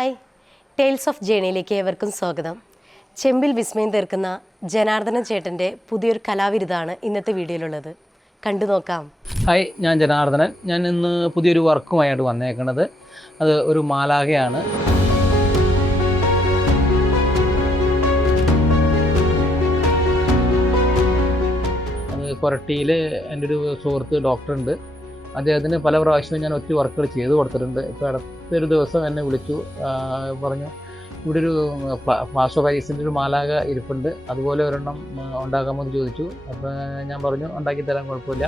Hi, tales of ജേണിയിലേക്ക് ഏവർക്കും സ്വാഗതം. ചെമ്പിൽ വിസ്മയം തീർക്കുന്ന ജനാർദ്ദനൻ ചേട്ടൻ്റെ പുതിയൊരു കലാവിരുതാണ് ഇന്നത്തെ വീഡിയോയിലുള്ളത്. കണ്ടു നോക്കാം. ഹായ്, ഞാൻ ജനാർദ്ദനൻ. ഞാൻ ഇന്ന് പുതിയൊരു വർക്കുമായിട്ട് വന്നേക്കുന്നത്. അത് ഒരു മാലാഖയാണ്. അത് കൊരട്ടിയിൽ എൻ്റെ ഒരു സുഹൃത്ത് ഡോക്ടറുണ്ട്. അദ്ദേഹത്തിന് പല പ്രാവശ്യവും ഞാൻ ഒത്തിരി വർക്കുകൾ ചെയ്തു കൊടുത്തിട്ടുണ്ട്. ഇപ്പോൾ അടുത്തൊരു ദിവസം എന്നെ വിളിച്ചു, പറഞ്ഞു ഇവിടെ ഒരു പ്ലാസ്റ്റർ ഓഫ് പാരീസിൻ്റെ ഒരു മാലാഖ ഇരിപ്പുണ്ട്, അതുപോലെ ഒരെണ്ണം ഉണ്ടാക്കാമോ എന്ന് ചോദിച്ചു. അപ്പോൾ ഞാൻ പറഞ്ഞു ഉണ്ടാക്കി തരാൻ കുഴപ്പമില്ല.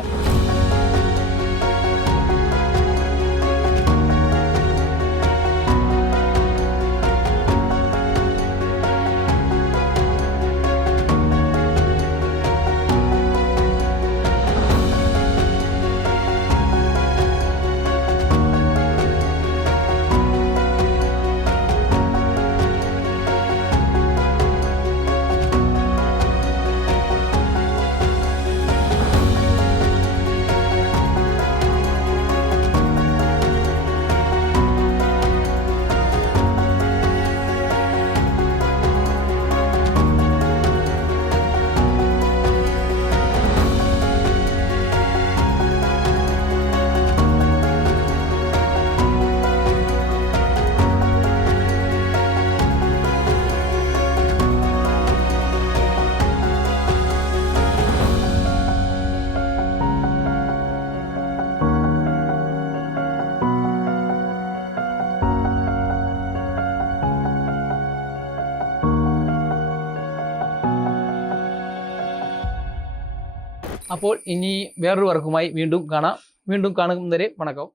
അപ്പോൾ ഇനി വേറൊരു വർക്കുമായി വീണ്ടും കാണും വരെ വണക്കം.